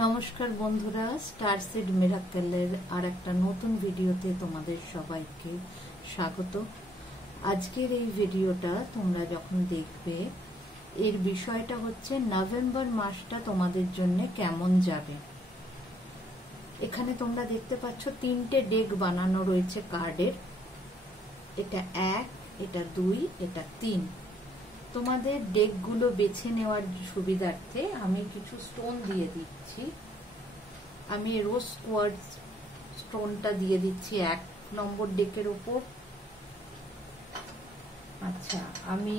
নমস্কার বন্ধুরা, star seed মিরাকেলের আর একটা নতুন ভিডিওতে তোমাদের সবাইকে স্বাগত। আজকের এই ভিডিওটা তোমরা যখন দেখবে, এর বিষয়টা হচ্ছে নভেম্বর মাসটা তোমাদের জন্য কেমন যাবে। এখানে তোমরা দেখতে পাচ্ছ তিনটে ডেক বানানো রয়েছে কার্ডের। এটা 1, এটা 2, এটা 3। তোমাদের ডেকগুলো বেছে নেওয়ার সুবিধার্থে আমি কিছু স্টোন দিয়ে দিচ্ছি। আমি রোজ কোয়ার্টজ স্টোনটা দিয়ে দিচ্ছি 1 নম্বর ডেকের উপর। আচ্ছা, আমি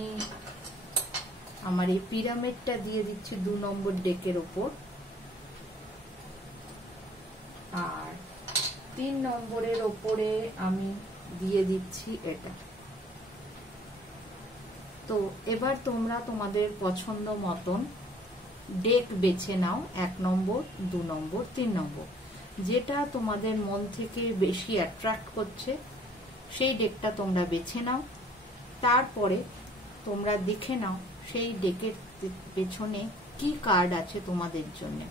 আমার এই পিরামিডটা দিয়ে দিচ্ছি 2 নম্বর ডেকের উপর, আর 3 নম্বরের ওপরে আমি দিয়ে দিচ্ছি এটা। তো এবার তোমরা তোমাদের পছন্দ মতন ডেক বেছে নাও, 1 নম্বর, 2 নম্বর, 3 নম্বর, যেটা তোমাদের মন থেকে বেশি অ্যাট্রাক্ট করছে সেই ডেকটা তোমরা বেছে নাও। তারপরে তোমরা দেখে নাও সেই ডেকের পেছনে কি কার্ড আছে তোমাদের জন্য।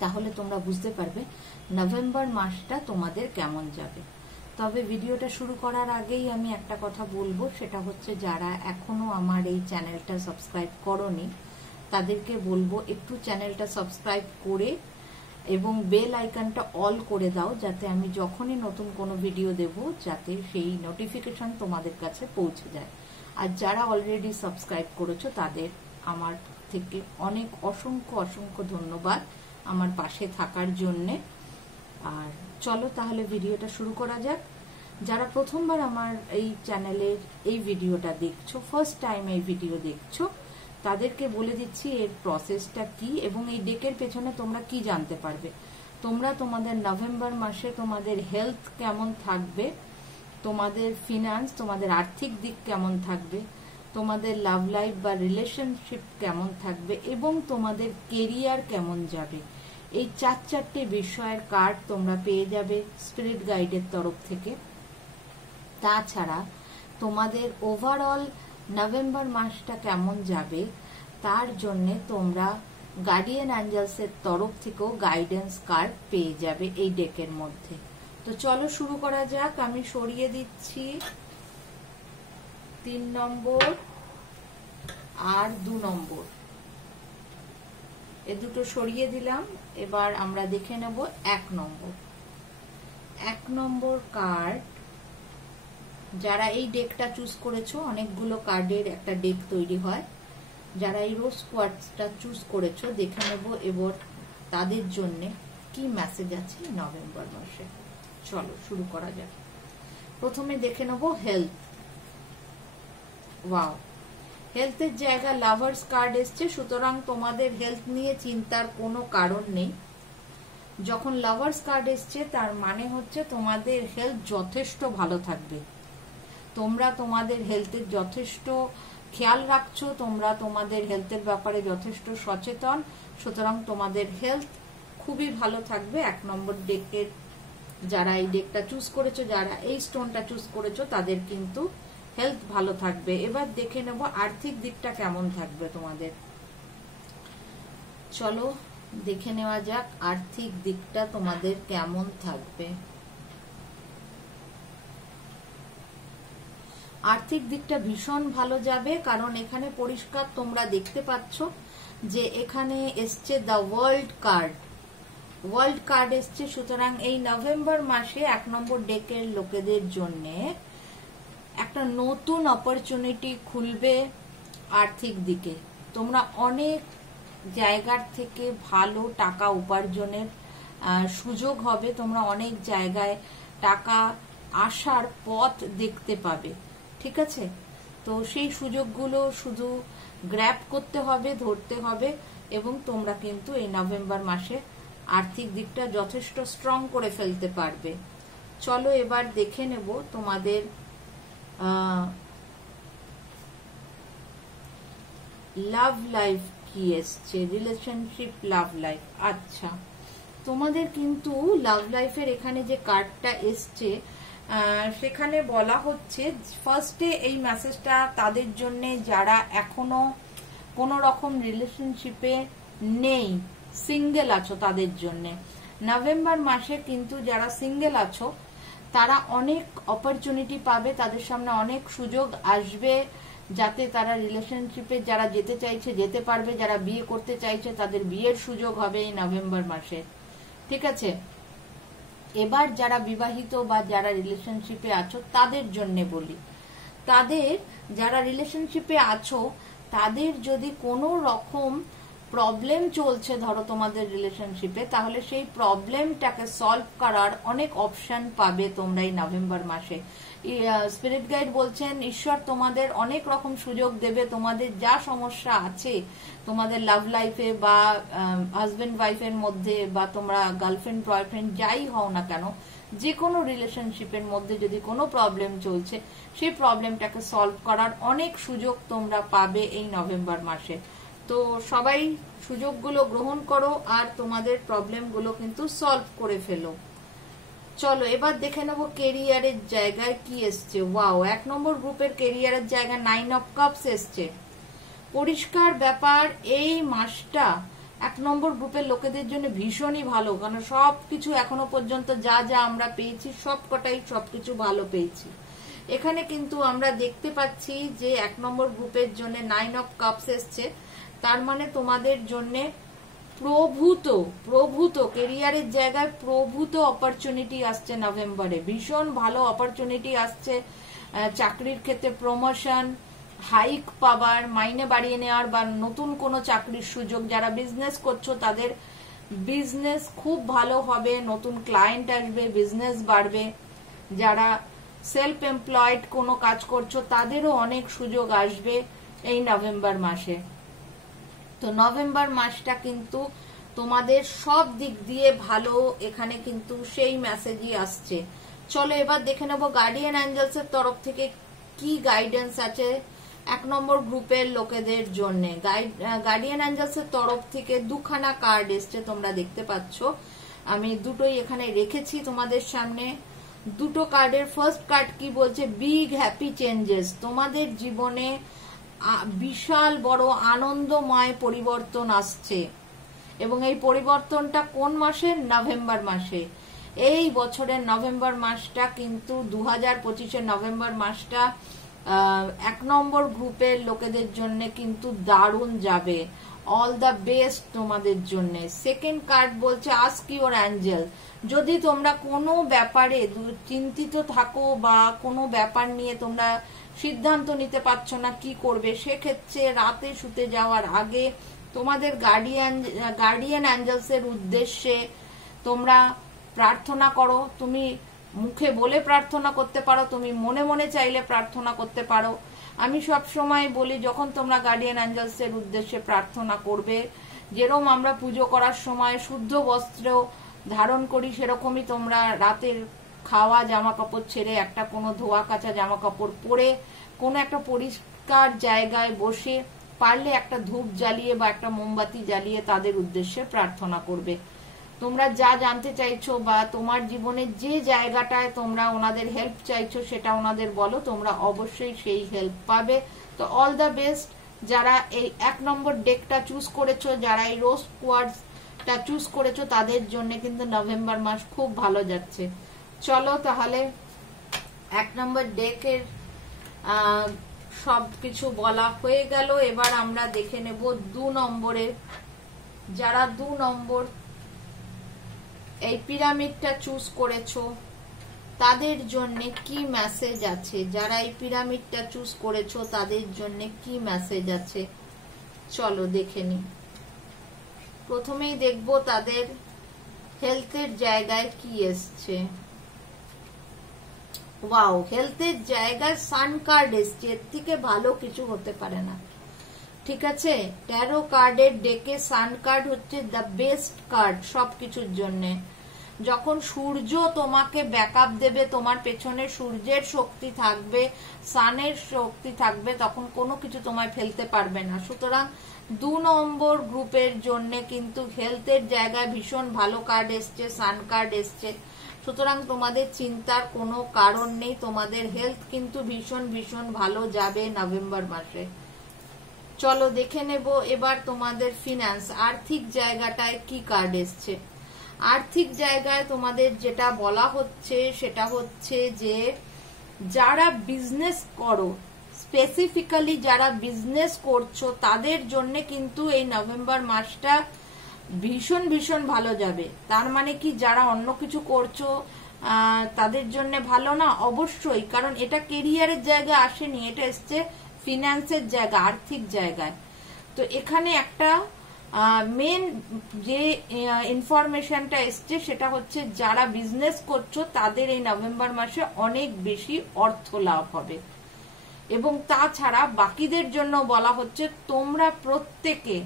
তাহলে তোমরা বুঝতে পারবে নভেম্বর মাসটা তোমাদের কেমন যাবে। তবে ভিডিওটা শুরু করার আগেই আমি একটা কথা বলবো, সেটা হচ্ছে যারা এখনো আমার এই চ্যানেলটা সাবস্ক্রাইব করোনি তাদেরকে বলবো একটু চ্যানেলটা সাবস্ক্রাইব করে এবং বেল আইকনটা অল করে দাও, যাতে আমি যখনই নতুন কোনো ভিডিও দেব যাতে সেই নোটিফিকেশন তোমাদের কাছে পৌঁছে যায়। আর যারা অলরেডি সাবস্ক্রাইব করেছো তাদের আমার থেকে অনেক অসংখ্য ধন্যবাদ আমার পাশে থাকার জন্যে। আর চলো তাহলে ভিডিওটা শুরু করা যাক। যারা প্রথমবার আমার এই চ্যানেলের এই ভিডিওটা দেখছো, ফার্স্ট টাইম এই ভিডিও দেখছো, তাদেরকে বলে দিচ্ছি এর প্রসেসটা কি এবং এই ডেকের পেছনে তোমরা কি জানতে পারবে। তোমরা তোমাদের নভেম্বর মাসে তোমাদের হেলথ কেমন থাকবে, তোমাদের ফিনান্স, তোমাদের আর্থিক দিক কেমন থাকবে, তোমাদের লাভ লাইফ বা রিলেশনশিপ কেমন থাকবে এবং তোমাদের কেরিয়ার কেমন যাবে, এই 4 বিষয়ের কার্ড তোমরা পেয়ে যাবে স্পিরিট গাইডের তরফ থেকে। তাছাড়া তোমাদের ওভারঅল নভেম্বর মাসটা কেমন যাবে তার জন্য তোমরা গার্ডিয়ান অ্যাঞ্জেলসের তরফ থেকেও গাইডেন্স কার্ড পেয়ে যাবে এই ডেকের মধ্যে। তো চলো শুরু করা যাক। আমি সরিয়ে দিচ্ছি 3 নম্বর আর 2 নম্বর, এ দুটো সরিয়ে দিলাম। এবার আমরা দেখে নেব 1 নম্বর। 1 নম্বর কার্ড, যারা এই ডেকটা চুজ করেছো, অনেকগুলো কার্ডের একটা ডেক তৈরি হয়, যারা এই রোজ কোয়ার্টজটা চুজ করেছো দেখে নেব এবার তাদের জন্য কি মেসেজ আছে নভেম্বর মাসে। চলো শুরু করা যাক। প্রথমে দেখে নেব হেলথ। ওয়াও, হেলথের জায়গা লাভার্স কার্ড এসছে, সুতরাং তোমাদের হেলথ নিয়ে চিন্তার কোনো কারণ নেই। যখন লাভার্স কার্ড এসছে তার মানে হচ্ছে তোমাদের হেলথ যথেষ্ট ভালো থাকবে। তোমরা তোমাদের হেলথের যথেষ্ট খেয়াল রাখছো, তোমরা তোমাদের হেলথের ব্যাপারে যথেষ্ট সচেতন, সুতরাং তোমাদের হেলথ খুবই ভালো থাকবে। 1 নম্বর ডেকের যারা এই ডেকটা চুজ করেছো, যারা এই স্টোনটা চুজ করেছো, তাদের কিন্তু হেলথ ভালো থাকবে। এবার দেখে নেব আর্থিক দিকটা কেমন থাকবে তোমাদের। চলো দেখে নেওয়া যাক আর্থিক দিকটা তোমাদের কেমন থাকবে। আর্থিক দিকটা ভীষণ ভালো যাবে, কারণ এখানে পরিষ্কার তোমরা দেখতে পাচ্ছ যে এখানে এসছে the world card. World card এসছে, সুতরাং এই নভেম্বর মাসে 1 নম্বর ডেকের লোকেদের জন্য একটা নতুন অপরচুনিটি খুলবে আর্থিক দিকে। তোমরা অনেক জায়গার থেকে ভালো টাকা উপার্জনের সুযোগ হবে, তোমরা অনেক জায়গায় টাকা আসার পথ দেখতে পাবে। ঠিক আছে, তো সেই সুযোগগুলো শুধু গ্র্যাব করতে হবে, ধরতে হবে, এবং তোমরা কিন্তু এই নভেম্বর মাসে আর্থিক দিকটা যথেষ্ট স্ট্রং করে ফেলতে পারবে। চলো এবার দেখে নেব তোমাদের লাভ লাইফ কি এসছে, রিলেশনশিপ, লাভ লাইফ। আচ্ছা, তোমাদের কিন্তু লাভ লাইফের এখানে যে কার্ডটা এসছে সেখানে বলা হচ্ছে ফার্স্টে এই মেসেজটা তাদের জন্য যারা এখনো কোনো রকম রিলেশনশিপে নেই, সিঙ্গেল আছো তাদের জন্য নভেম্বর মাসে কিন্তু যারা সিঙ্গেল আছো তারা অনেক অপরচুনিটি পাবে, তাদের সামনে অনেক সুযোগ আসবে যাতে তারা রিলেশনশিপে যারা যেতে চাইছে যেতে পারবে, যারা বিয়ে করতে চাইছে তাদের বিয়ের সুযোগ হবে এই নভেম্বর মাসে। ঠিক আছে, এবার যারা বিবাহিত বা যারা রিলেশনশিপে আছো তাদের জন্য বলি, তাদের যারা রিলেশনশিপে আছো তাদের যদি কোনো রকম প্রবলেম চলছে ধরো তোমাদের রিলেশনশিপে, তাহলে সেই প্রবলেমটাকে সলভ করার অনেক অপশন পাবে তোমরা এই নভেম্বর মাসে। স্পিরিট গাইড বলছেন ঈশ্বর তোমাদের অনেক রকম সুযোগ দেবে, তোমাদের যা সমস্যা আছে তোমাদের লাভ লাইফে বা হাজবেন্ড ওয়াইফের মধ্যে বা তোমরা গার্লফ্রেন্ড বয়ফ্রেন্ড যাই হও না কেন, যে কোনো রিলেশনশিপের মধ্যে যদি কোনো প্রবলেম চলছে সেই প্রবলেমটাকে সলভ করার অনেক সুযোগ তোমরা পাবে এই নভেম্বর মাসে। তো সবাই সুযোগগুলো গ্রহণ করো আর তোমাদের প্রবলেমগুলো কিন্তু সলভ করে ফেলো। চলো এবার দেখে নেবো কেরিয়ারের জায়গায় কি এসছে। ওয়াও, 1 নম্বর গ্রুপের কেরিয়ারের জায়গায় 9 অফ কাপস এসছে। পরিষ্কার ব্যাপার, এই মাসটা 1 নম্বর গ্রুপের লোকেদের জন্য ভীষণই ভালো, কারণ সবকিছু এখনো পর্যন্ত যা যা আমরা পেয়েছি সবকিছু ভালো পেয়েছি। এখানে কিন্তু আমরা দেখতে পাচ্ছি যে 1 নম্বর গ্রুপের জন্য 9 অফ কাপস এসছে, তার মানে তোমাদের জন্য প্রভূত কেরিয়ারের জায়গায় প্রভূত অপরচুনিটি আসছে নভেম্বরে, ভীষণ ভালো অপরচুনিটি আসছে। চাকরির ক্ষেত্রে প্রমোশন, হাইক পাবার, মাইনে বাড়িয়ে নেওয়ার বা নতুন কোনো চাকরির সুযোগ। যারা বিজনেস করছো তাদের বিজনেস খুব ভালো হবে, নতুন ক্লায়েন্ট আসবে, বিজনেস বাড়বে। যারা সেলফ এমপ্লয়েড কোনো কাজ করছো তাদেরও অনেক সুযোগ আসবে এই নভেম্বর মাসে। তো নভেম্বর মাসটা কিন্তু তোমাদের সব দিক দিয়ে ভালো, এখানে কিন্তু সেই মেসেজই আসছে। চলো এবার দেখে নেবো গার্ডিয়ান অ্যাঞ্জেলস এর তরফ থেকে কি গাইডেন্স আছে 1 নম্বর গ্রুপের লোকেদের জন্য। গার্ডিয়ান অ্যাঞ্জেলস এর তরফ থেকে 2খানা কার্ড এসছে, তোমরা দেখতে পাচ্ছ। আমি দুটোই এখানে রেখেছি তোমাদের সামনে। দুটো কার্ডের ফার্স্ট কার্ড কি বলছে, বিগ হ্যাপি চেঞ্জেস। তোমাদের জীবনে বিশাল বড় আনন্দময় পরিবর্তন আসছে এবং এই পরিবর্তনটা কোন মাসে? নভেম্বর মাসে। এই বছরের নভেম্বর মাসটা কিন্তু 2025-এর নভেম্বর মাসটা 1 নম্বর গ্রুপের লোকেদের জন্য কিন্তু দারুণ যাবে। অল দ্য বেস্ট তোমাদের জন্য। সেকেন্ড কার্ড বলছে আস্ক ইউর অ্যাঞ্জেল। যদি তোমরা কোনো ব্যাপারে চিন্তিত থাকো বা কোনো ব্যাপার নিয়ে তোমরা সিদ্ধান্ত নিতে পারছো না কি করবে, সেক্ষেত্রে রাতে শুতে যাওয়ার আগে তোমাদের গার্ডিয়ান অ্যাঞ্জেলস এর উদ্দেশ্যে তোমরা প্রার্থনা করো। তুমি মুখে বলে প্রার্থনা করতে পারো, তুমি মনে মনে চাইলে প্রার্থনা করতে পারো। আমি সব সময় বলি যখন তোমরা গার্ডিয়ান অ্যাঞ্জেলস এর উদ্দেশ্যে প্রার্থনা করবে, যেরকম আমরা পুজো করার সময় শুদ্ধ বস্ত্র ধারণ করি সেরকমই তোমরা রাতের খাওয়া জামা কাপড় ছেড়ে একটা কোনো ধোয়া কাচা জামা কাপড় পরে কোনো একটা পরিষ্কার জায়গায় বসে পারলে একটা ধূপ জ্বালিয়ে বা একটা মোমবাতি জ্বালিয়ে তাদের উদ্দেশ্যে প্রার্থনা করবে। তোমরা যা জানতে চাইছো বা তোমার জীবনের যে জায়গাটায় তোমরা ওনাদের হেল্প চাইছো সেটা ওনাদের বলো, তোমরা অবশ্যই সেই হেল্প পাবে। তো অল দ্য বেস্ট যারা এই 1 নম্বর ডেকটা চুজ করেছো, যারা এই রোজ কোয়ার্টসটা চুজ করেছো তাদের জন্য কিন্তু নভেম্বর মাস খুব ভালো যাচ্ছে। চলো তাহলে 1 নম্বর ডেকের সবকিছু বলা হয়ে গেল। এবার আমরা দেখে নেব 2 নম্বরের, যারা 2 নম্বর এই পিরামিডটা চুজ করেছো তাদের জন্য কি মেসেজ আছে। যারা এই পিরামিডটা চুজ করেছো তাদের জন্য কি মেসেজ আছে চলো দেখে নি। প্রথমেই দেখবো তাদের হেলথের জায়গায় কি এসছে। ওয়াও, হেলথের জায়গায় সান কার্ড এসছে, এর থেকে ভালো কিছু হতে পারে না। ঠিক আছে, ট্যারো কার্ডের ডেকে সান কার্ড হচ্ছে দ্য বেস্ট কার্ড সবকিছুর জন্য। যখন সূর্য তোমাকে ব্যাকআপ দেবে, তোমার পেছনে সূর্যের শক্তি থাকবে, সানের শক্তি থাকবে, তখন কোনো কিছু তোমায় ফেলতে পারবে না। সুতরাং 2 নম্বর গ্রুপের জন্য কিন্তু হেলথের জায়গায় ভীষণ ভালো কার্ড এসছে, সান কার্ড এসছে। সুতরাং তোমাদের চিন্তার কোনো কারণ নেই, তোমাদের হেলথ কিন্তু ভীষণ ভীষণ ভালো যাবে নভেম্বর মাসে। চলো দেখে নেব এবার তোমাদের ফিনান্স, আর্থিক জায়গাটায় কি কার্ড এসছে। আর্থিক জায়গায় তোমাদের যেটা বলা হচ্ছে সেটা হচ্ছে যে যারা বিজনেস করো, স্পেসিফিক্যালি যারা বিজনেস করছো তাদের জন্য কিন্তু এই নভেম্বর মাসটা ভীষণ ভীষণ ভালো যাবে। তার মানে কি যারা অন্য কিছু করছো তাদের জন্য ভালো না? অবশ্যই, কারণ এটা কেরিয়ারের জায়গায় আসেনি, এটা এসছে ফিনান্সের জায়গা, আর্থিক জায়গায়। তো এখানে একটা মেন যে ইনফরমেশনটা এসছে সেটা হচ্ছে যারা বিজনেস করছো তাদের এই নভেম্বর মাসে অনেক বেশি অর্থ লাভ হবে। এবং তাছাড়া বাকিদের জন্য বলা হচ্ছে তোমরা প্রত্যেকে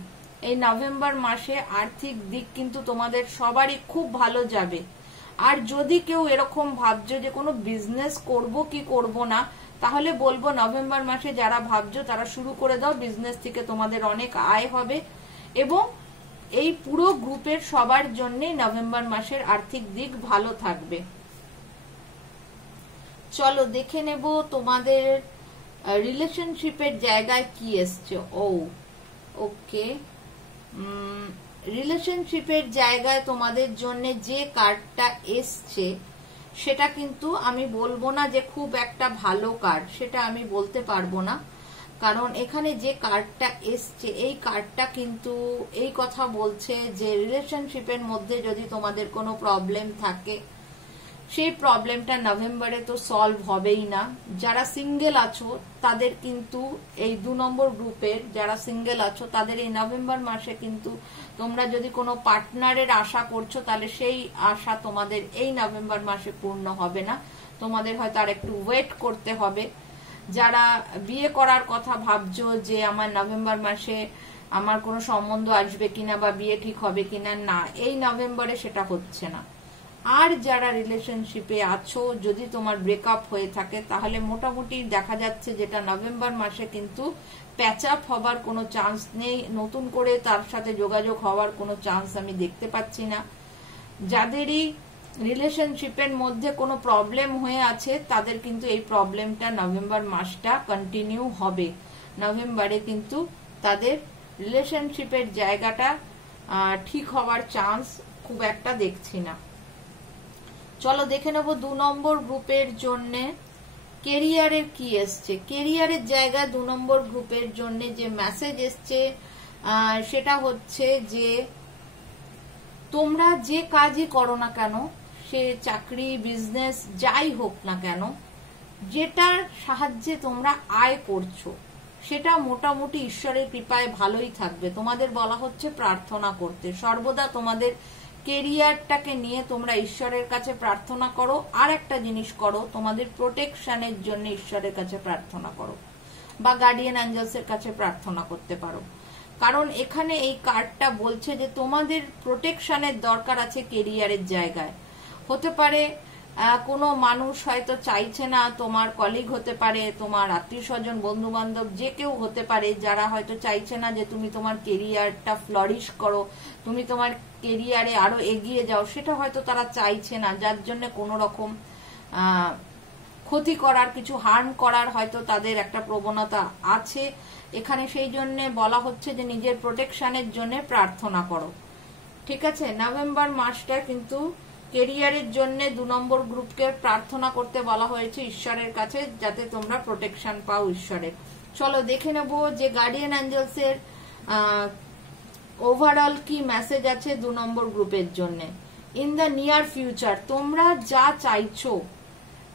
এই নভেম্বর মাসে আর্থিক দিক কিন্তু তোমাদের সবারই খুব ভালো যাবে। আর যদি কেউ এরকম ভাবছো যে কোনো বিজনেস করব কি করব না, তাহলে বলবো নভেম্বর মাসে যারা ভাবছো তারা শুরু করে দাও, বিজনেস থেকে তোমাদের অনেক আয় হবে। এবং এই পুরো গ্রুপের সবার জন্যই নভেম্বর মাসের আর্থিক দিক ভালো থাকবে। চলো দেখে নেব তোমাদের রিলেশনশিপের জায়গায় কি এসছে। ওকে, রিলেশনশিপের জায়গায় তোমাদের জন্য যে কার্ডটা এসছে সেটা কিন্তু আমি বলবো না যে খুব একটা ভালো কার্ড, সেটা আমি বলতে পারবো না। কারণ এখানে যে কার্ডটা এসছে এই কার্ডটা কিন্তু এই কথা বলছে যে রিলেশনশিপের মধ্যে যদি তোমাদের কোনো প্রবলেম থাকে সেই প্রবলেমটা নভেম্বরে তো সলভ হবেই না। যারা সিঙ্গেল আছো তাদের কিন্তু এই 2 নম্বর গ্রুপের যারা সিঙ্গেল আছো তাদের এই নভেম্বর মাসে কিন্তু তোমরা যদি কোনো পার্টনারের আশা করছো তাহলে সেই আশা তোমাদের এই নভেম্বর মাসে পূর্ণ হবে না, তোমাদের হয়তো আর একটু ওয়েট করতে হবে। যারা বিয়ে করার কথা ভাবছো যে আমার নভেম্বর মাসে আমার কোনো সম্বন্ধ আসবে কিনা বা বিয়ে ঠিক হবে কিনা, না, এই নভেম্বরে সেটা হচ্ছে না। আর যারা রিলেশনশিপে আছো যদি তোমার ব্রেকআপ হয়ে থাকে তাহলে মোটামুটি দেখা যাচ্ছে যেটা নভেম্বর মাসে কিন্তু প্যাচ আপ হবার কোনো চান্স নেই, নতুন করে তার সাথে যোগাযোগ হওয়ার কোনো চান্স আমি দেখতে পাচ্ছি না। যাদেরই রিলেশনশিপের মধ্যে কোনো প্রবলেম হয়ে আছে তাদের কিন্তু এই প্রবলেমটা নভেম্বর মাসটা কন্টিনিউ হবে। নভেম্বরে কিন্তু তাদের রিলেশনশিপের জায়গাটা ঠিক হওয়ার চান্স খুব একটা দেখছি না। চলো দেখে নেব 2 নম্বর গ্রুপের জন্য কেরিয়ারের কি এসছে। কেরিয়ারের জায়গায় 2 নম্বর গ্রুপের জন্য যে মেসেজ এসছে সেটা হচ্ছে যে তোমরা যে কাজই করো না কেন, সে চাকরি বিজনেস যাই হোক না কেন, যেটার সাহায্যে তোমরা আয় করছো সেটা মোটামুটি ঈশ্বরের কৃপায় ভালোই থাকবে। তোমাদের বলা হচ্ছে প্রার্থনা করতে, সর্বদা তোমাদের কেরিয়ারটাকে নিয়ে তোমরা ঈশ্বরের কাছে প্রার্থনা করো। আর একটা জিনিস করো, তোমাদের প্রোটেকশনের জন্য ঈশ্বরের কাছে প্রার্থনা করো বা গার্ডিয়ান অ্যাঞ্জেলসের কাছে প্রার্থনা করতে পারো। কারণ এখানে এই কার্ডটা বলছে যে তোমাদের প্রোটেকশনের দরকার আছে কেরিয়ারের জায়গায়। হতে পারে কোনো মানুষ হয়তো চাইছে না, তোমার কলিগ হতে পারে, তোমার আত্মীয় স্বজন বন্ধু বান্ধব যে কেউ হতে পারে, যারা হয়তো চাইছে না যে তুমি তোমার কেরিয়ারটা ফ্লরিশ করো, তুমি তোমার কেরিয়ারে আরো এগিয়ে যাও, সেটা হয়তো তারা চাইছে না, যার জন্য কোনো রকম ক্ষতি করার, কিছু হার্ম করার হয়তো তাদের একটা প্রবণতা আছে এখানে। সেই জন্য বলা হচ্ছে যে নিজের প্রোটেকশনের জন্য প্রার্থনা করো। ঠিক আছে, নভেম্বর মাসটা কিন্তু কেরিয়ারের জন্য 2 নম্বর গ্রুপকে প্রার্থনা করতে বলা হয়েছে ঈশ্বরের কাছে, যাতে তোমরা প্রোটেকশন পাও ঈশ্বরের। চলো দেখে নেব যে গার্ডিয়ান অ্যাঞ্জেলসের ওভারঅল কি মেসেজ আছে 2 নম্বর গ্রুপের জন্য। ইন দ্য নিয়ার ফিউচার তোমরা যা চাইছো,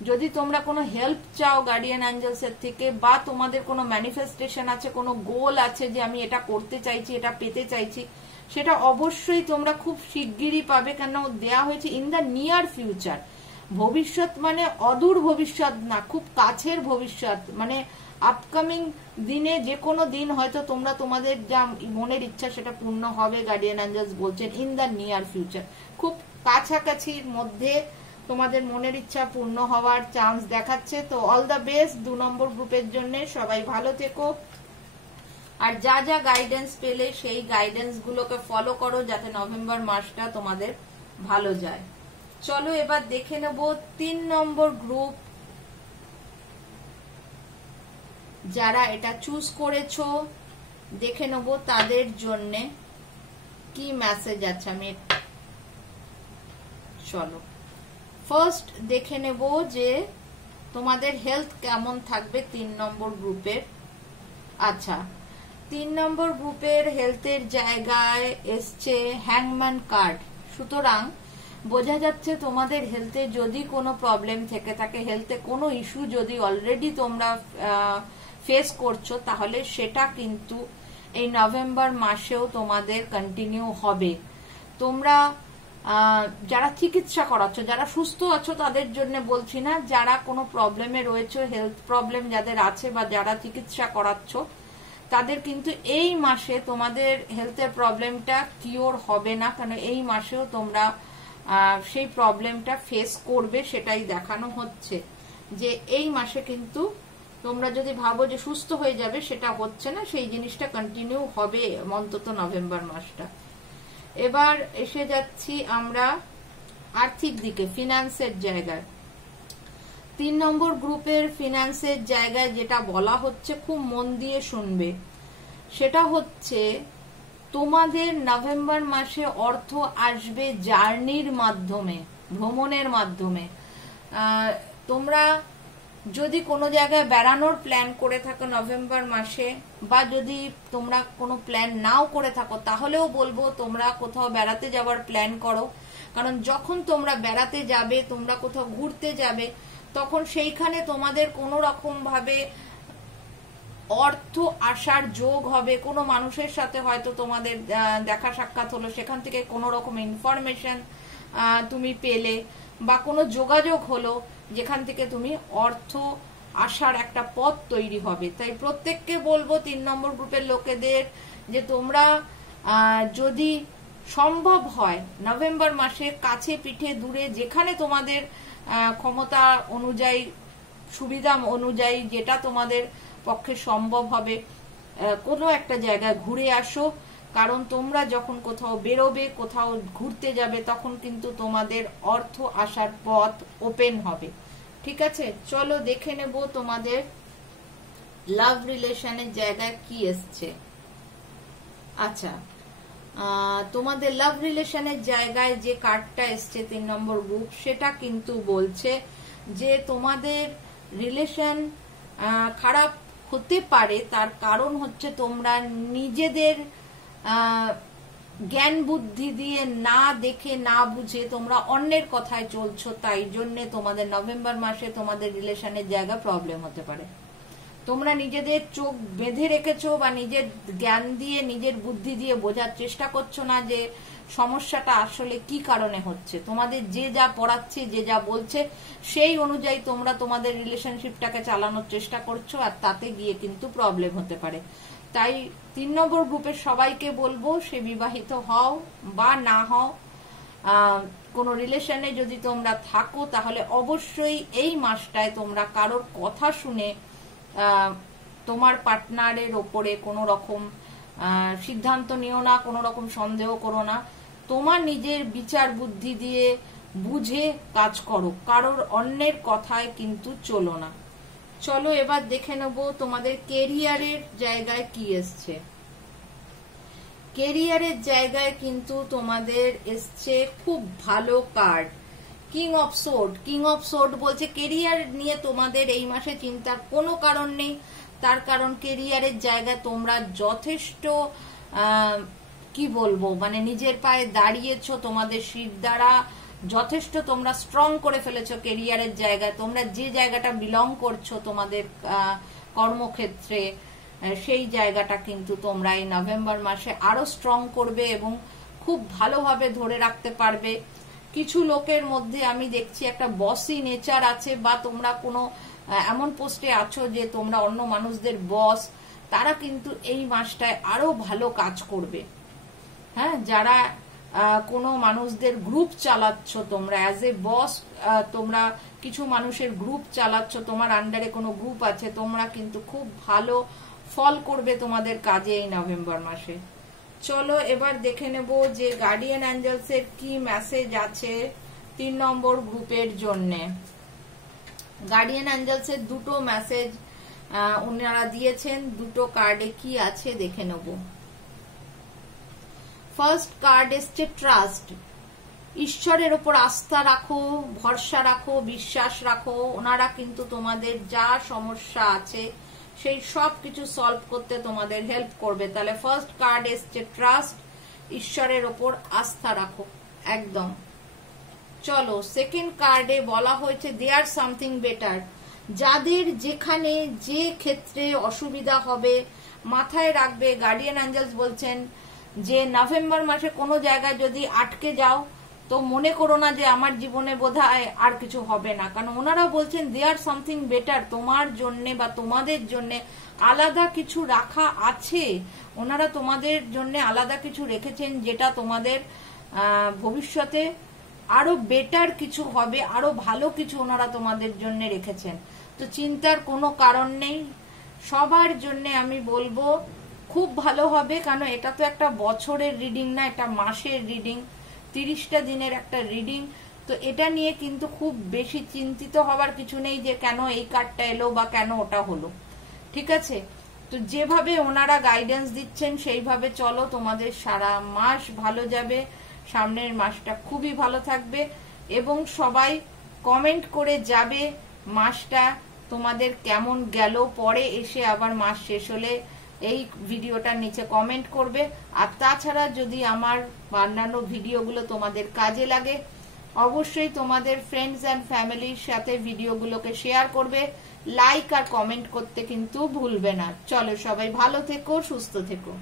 যদি তোমরা কোনো হেল্প চাও গার্ডিয়ান অ্যাঞ্জেলসের থেকে, বা তোমাদের কোনো ম্যানিফেস্টেশন আছে, কোনো গোল আছে যে আমি এটা করতে চাইছি, এটা পেতে চাইছি, সেটা অবশ্যই তোমরা খুব শিগগিরই পাবে। কেন দেয়া হয়েছে ইন দ্য নিয়ার ফিউচার, ভবিষ্যৎ মানে অদূর ভবিষ্যৎ না, খুব কাছের ভবিষ্যৎ, মানে আপকামিং দিনে যে কোনো দিন হয়তো তোমরা তোমাদের যা মনের ইচ্ছা সেটা পূর্ণ হবে। গার্ডিয়ান অ্যাঞ্জেলস বলছেন ইন দ্য নিয়ার ফিউচার, খুব কাছাকাছির মধ্যে তোমাদের মনের ইচ্ছা পূর্ণ হওয়ার চান্স দেখাচ্ছে। তো অল দ্য বেস্ট 2 নম্বর গ্রুপের জন্য, সবাই ভালো থেকো। আর যা যা গাইডেন্স পেলে সেই গাইডেন্স গুলোকে ফলো করো যাতে নভেম্বর মাসটা তোমাদের ভালো যায়। চলো এবার দেখে নেব 3 নম্বর গ্রুপ, যারা এটা চুজ করেছো দেখে নেব তাদের জন্য কি মেসেজ আছে। আমি চলো ফার্স্ট দেখে নেব যে তোমাদের হেলথ কেমন থাকবে 3 নম্বর গ্রুপের। আচ্ছা, 3 নম্বর গ্রুপের হেলথের জায়গায় এসছে হ্যাংম্যান কার্ড। সুতরাং বোঝা যাচ্ছে তোমাদের হেলথে যদি কোনো প্রবলেম থেকে থাকে, হেলথে কোনো ইস্যু যদি অলরেডি তোমরা ফেস করছো, তাহলে সেটা কিন্তু এই নভেম্বর মাসেও তোমাদের কন্টিনিউ হবে। তোমরা যারা চিকিৎসা করাচ্ছ, যারা সুস্থ আছো তাদের জন্য বলছি না, যারা কোনো প্রবলেমে রয়েছে, হেলথ প্রবলেম যাদের আছে বা যারা চিকিৎসা করাচ্ছ, তাদের কিন্তু এই মাসে তোমাদের হেলথের প্রবলেমটা কিওর হবে না, কারণ এই মাসেও তোমরা সেই প্রবলেমটা ফেস করবে। সেটাই দেখানো হচ্ছে যে এই মাসে কিন্তু তোমরা যদি ভাবো যে সুস্থ হয়ে যাবে, সেটা হচ্ছে না, সেই জিনিসটা কন্টিনিউ হবে অন্তত নভেম্বর মাসটা। এবার এসে যাচ্ছি আমরা আর্থিক দিকে, ফিনান্সের জায়গায়। 3 নম্বর গ্রুপের ফিনান্সের জায়গায় যেটা বলা হচ্ছে, খুব মন দিয়ে শুনবে, সেটা হচ্ছে তোমাদের নভেম্বর মাসে অর্থ আসবে জার্নির মাধ্যমে, ভ্রমণের মাধ্যমে। তোমরা যদি কোনো জায়গায় বেড়ানোর প্ল্যান করে থাকো নভেম্বর মাসে, বা যদি তোমরা কোনো প্ল্যান নাও করে থাকো, তাহলেও বলবো তোমরা কোথাও বেড়াতে যাওয়ার প্ল্যান করো। কারণ যখন তোমরা বেড়াতে যাবে, তোমরা কোথাও ঘুরতে যাবে, তখন সেইখানে তোমাদের কোনো রকম ভাবে অর্থ আসার যোগ হবে। কোনো মানুষের সাথে হয়তো তোমাদের দেখা সাক্ষাৎ হলো, সেখান থেকে কোনো রকম ইনফরমেশন তুমি পেলে, বা কোনো যোগাযোগ হলো যেখান থেকে তুমি অর্থ আসার একটা পথ তৈরি হবে। তাই প্রত্যেককে বলবো 3 নম্বর গ্রুপের লোকেদের যে তোমরা যদি সম্ভব হয় নভেম্বর মাসে কাছে পিঠে দূরে যেখানে তোমাদের ক্ষমতা অনুযায়ী, সুবিধা অনুযায়ী, যেটা তোমাদের পক্ষে সম্ভব হবে, কোনো একটা জায়গায় ঘুরে আসো। কারণ তোমরা যখন কোথাও বেরোবে, কোথাও ঘুরতে যাবে, তখন কিন্তু তোমাদের অর্থ আসার পথ ওপেন হবে। ঠিক আছে, চলো দেখে নেব তোমাদের লাভ রিলেশনের জায়গায় কি এসছে। আচ্ছা, তোমাদের লাভ রিলেশনের জায়গায় যে কার্ডটা এসছে 3 নম্বর গ্রুপ, সেটা কিন্তু বলছে যে তোমাদের রিলেশন খারাপ হতে পারে। তার কারণ হচ্ছে তোমরা নিজেদের জ্ঞান বুদ্ধি দিয়ে, না দেখে না বুঝে তোমরা অন্যের কথায় চলছো। তাই জন্য তোমাদের নভেম্বর মাসে তোমাদের রিলেশনের জায়গা প্রবলেম হতে পারে। তোমরা নিজেদের চোখ বেঁধে রেখেছো, বা নিজের জ্ঞান দিয়ে, নিজের বুদ্ধি দিয়ে বোঝার চেষ্টা করছো না যে সমস্যাটা আসলে কি কারণে হচ্ছে। তোমাদের যে যা পড়াচ্ছে, যে যা বলছে, সেই অনুযায়ী তোমরা তোমাদের রিলেশনশিপটাকে চালানোর চেষ্টা করছো, আর তাতে গিয়ে কিন্তু প্রবলেম হতে পারে। তাই 3 নম্বর গ্রুপের সবাইকে বলবো, সে বিবাহিত হও বা না হও, কোনো রিলেশনে যদি তোমরা থাকো, তাহলে অবশ্যই এই মাসটায় তোমরা কারোর কথা শুনে তোমার পার্টনারের ওপরে কোনো রকম সিদ্ধান্ত নিও না, কোনো রকম সন্দেহ করো না। তোমার নিজের বিচার বুদ্ধি দিয়ে বুঝে কাজ করো, কারোর অন্যের কথায় কিন্তু চলো না। চলো এবার দেখে নেব তোমাদের কেরিয়ারের জায়গায় কি এসছে। কেরিয়ারের জায়গায় কিন্তু তোমাদের এসছে খুব ভালো card, king of sword. King of sword বলছে কেরিয়ার নিয়ে তোমাদের এই মাসে চিন্তার কোনো কারণ নেই। তার কারণ কেরিয়ারের জায়গায় তোমরা যথেষ্ট কি বলবো, মানে নিজের পায়ে দাঁড়িয়েছো, তোমাদের শির দ্বারা যথেষ্ট তোমরা স্ট্রং করে ফেলেছো কেরিয়ারের জায়গায়। তোমরা যে জায়গাটা বিলং করছো তোমাদের কর্মক্ষেত্রে, সেই জায়গাটা কিন্তু তোমরা এই নভেম্বর মাসে আরো স্ট্রং করবে এবং খুব ভালোভাবে ধরে রাখতে পারবে। কিছু লোকের মধ্যে আমি দেখছি একটা বসি নেচার আছে, বা তোমরা কোনো এমন পোস্টে আছো যে তোমরা অন্য মানুষদের বস, তারা কিন্তু এই মাসটায় আরো ভালো কাজ করবে। হ্যাঁ, যারা কোনো মানুষদের গ্রুপ চালাচ্ছ, তোমরা অ্যাজ এ বস, তোমরা কিছু মানুষের গ্রুপ চালাচ্ছ, তোমার আন্ডারে কোনো গ্রুপ আছে, তোমরা কিন্তু খুব ভালো ফল করবে তোমাদের কাজে এই নভেম্বর মাসে। চলো এবার দেখে নেব যে গার্ডিয়ান অ্যাঞ্জেলস এর কি মেসেজ আছে 3 নম্বর গ্রুপের জন্য। গার্ডিয়ান অ্যাঞ্জেলস এর দুটো মেসেজ ওনারা দিয়েছেন। দুটো কার্ডে কি আছে দেখে নেব। ফার্স্ট কার্ড এসছে ট্রাস্ট। ঈশ্বরের ওপর আস্থা রাখো, ভরসা রাখো, বিশ্বাস রাখো। ওনারা কিন্তু তোমাদের যা সমস্যা আছে সেই সব কিছু সলভ করতে তোমাদের হেল্প করবে। তাহলে ফার্স্ট কার্ড এসছে ট্রাস্ট, ঈশ্বরের ওপর আস্থা রাখো একদম। চলো সেকেন্ড কার্ডে বলা হয়েছে দেয়ার সামথিং বেটার। যাদের যেখানে যে ক্ষেত্রে অসুবিধা হবে মাথায় রাখবে, গার্ডিয়ান অ্যাঞ্জেলস বলছেন যে নভেম্বর মাসে কোনো জায়গায় যদি আটকে যাও তো মনে করো না যে আমার জীবনে বোধহয় আর কিছু হবে না, কারণ ওনারা বলছেন দেয়ার সামথিং বেটার। তোমার জন্যে বা তোমাদের জন্যে আলাদা কিছু রাখা আছে। ওনারা তোমাদের জন্যে আলাদা কিছু রেখেছেন যেটা তোমাদের ভবিষ্যতে আরো বেটার কিছু হবে, আরো ভালো কিছু ওনারা তোমাদের জন্য রেখেছেন। তো চিন্তার কোনো কারণ নেই। সবার জন্য আমি বলবো খুব ভালো হবে, কারণ এটা তো একটা বছরের রিডিং না, এটা মাসের রিডিং, 30টা দিনের একটা রিডিং। তো এটা নিয়ে কিন্তু খুব বেশি চিন্তিত হবার কিছু নেই যে কেন এই কার্ডটা এলো বা কেন ওটা হলো। ঠিক আছে, তো যেভাবে ওনারা গাইডেন্স দিচ্ছেন সেইভাবে চলো, তোমাদের সারা মাস ভালো যাবে। সামনের মাসটা খুবই ভালো থাকবে এবং সবাই কমেন্ট করে যাবে মাসটা তোমাদের কেমন গেল। পরে এসে আবার মাস শেষ হলে এই ভিডিওটার নিচে কমেন্ট করবে। আর তাছাড়া যদি আমার অন্যান্য ভিডিওগুলো তোমাদের কাজে লাগে অবশ্যই তোমাদের ফ্রেন্ডস অ্যান্ড ফ্যামিলির সাথে ভিডিওগুলোকে শেয়ার করবে, লাইক আর কমেন্ট করতে কিন্তু ভুলবে না। চলো সবাই ভালো থেকো, সুস্থ থেকো।